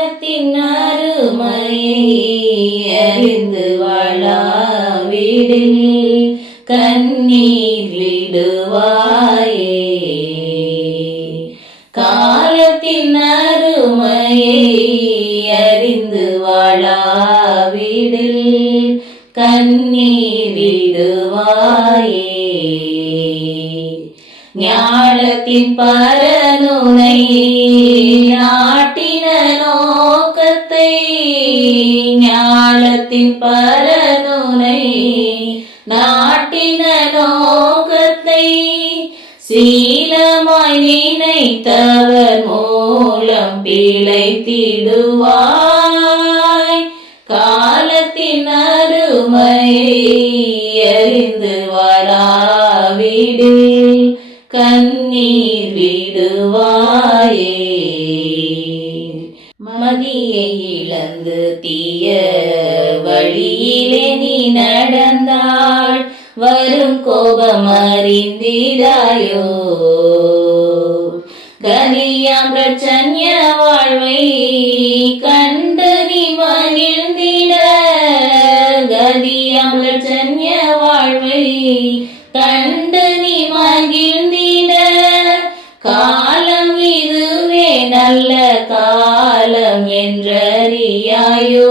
காலத்தின் அருமையை அறிந்து வாழாவிடில் கண்ணீர் விடுவாயே. காலத்தின் அருமையை அறிந்து வாழாவிடில் கண்ணீர் விடுவாயே. ஞாலத்தின் பரனுனை நாட்டின நோக்கத்தை, ஞாலத்தின் பரனுனை நாட்டின நோக்கத்தை சீலமாய் நினைத்தவர் மூலம் பிழைத்திடுவாய். காலத்தின் அருமையை அறிந்து வாழாவிடில் கண்ணீர் விடுவாயே. மதியை இழந்து தீய வழியிலே நீ நடந்தாள், வரும் கோபம் அறிந்திடாயோ. கலியாம் பிரச்சன்ய வாழ்வை கண்டு நீ மகிழ்ந்திட, கலியாம் பிரச்சன்ய வாழ்வை கண்டு நீ மகிழ்ந்திட. காலம் இதுவே நல்ல காலம் என்றறியாயோ.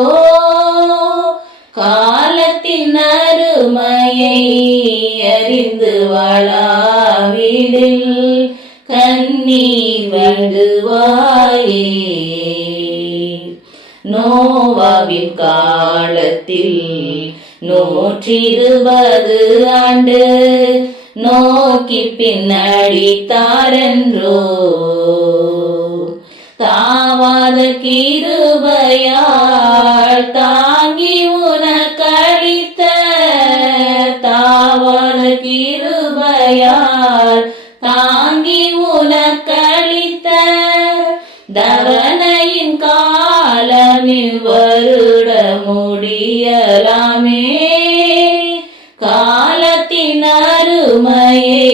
காலத்தின் அருமையை அறிந்து வாழாவிடில் கண்ணீர் விடுவாயே. நோவாவின் காலத்தில் 120 ஆண்டு நோக்கி பின்னடித்தாரென்றோ. தாவாத கிருபையால் தாங்கி உனக்களித்த, தாவாத கிருபையால் தாங்கி உனக்களித்த தவணையின் காலமில் வருட முடியலாமே. காலத்தின் அருமையை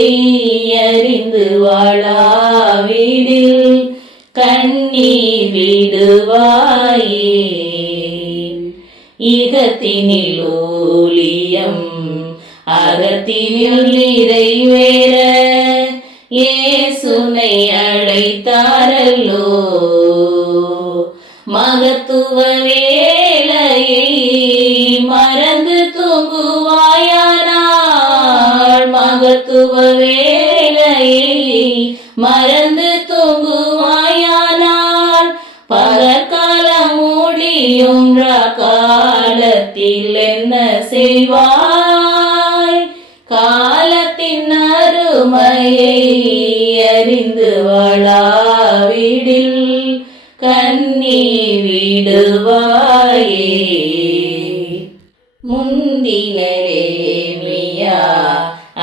அறிந்து வாழாவிடில் கண்ணீர் விடுவாயே. இகத்தினில் ஊழியம் அகத்தினில் நிறைவேற இயேசுனை அழைத்தாரல்லோ. மகத்துவ வேலையை மறந்து தூங்குவாயானால், மகத்துவ வேலையை மறந்து தூங்குவாயானால் பகற்காலம் முடியும் காலத்தில் என்ன செய்வாய். காலத்தின் அருமையை அறிந்து வாழாவிடில் கண்ணீர் விடுவாயே. முந்தின எரேமியா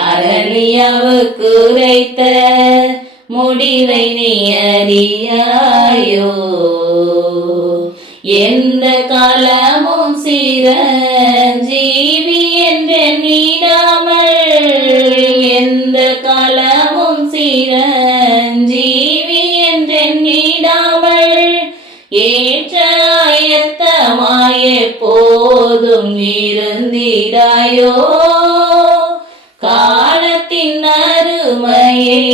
அனனியாவுக்கு உரைத்த முடிவை நீ அறியாயோ. எந்த காலமும் சிரஞ்சீவி என்றெண்ணிடாமல், எந்த காலமும் சிரஞ்சீவி என்றெண்ணிடாமல் ஏற்ற ஆயத்தமாய போதும் இருந்திடாயோ. காலத்தின் அருமையை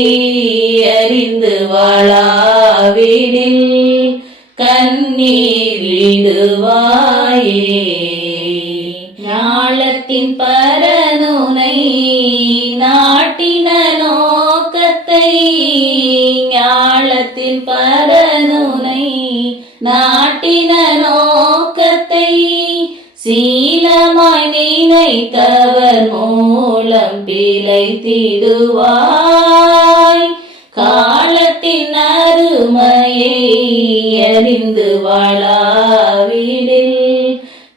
அறிந்து வாழாவிடில் கண்ணீர் விடுவாயே. ஞாலத்தின் பரனுனை நாட்டின நோக்கத்தை, ஞாலத்தின் பரனுனை நாட்டின நோக்கத்தை சீலமாய் நினைத்தவர் மூலம் பிழைத்திடுவாய். காலத்தின் அருமையை அறிந்து வாழாவிடில்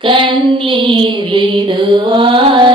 கண்ணீர் விடுவாய்.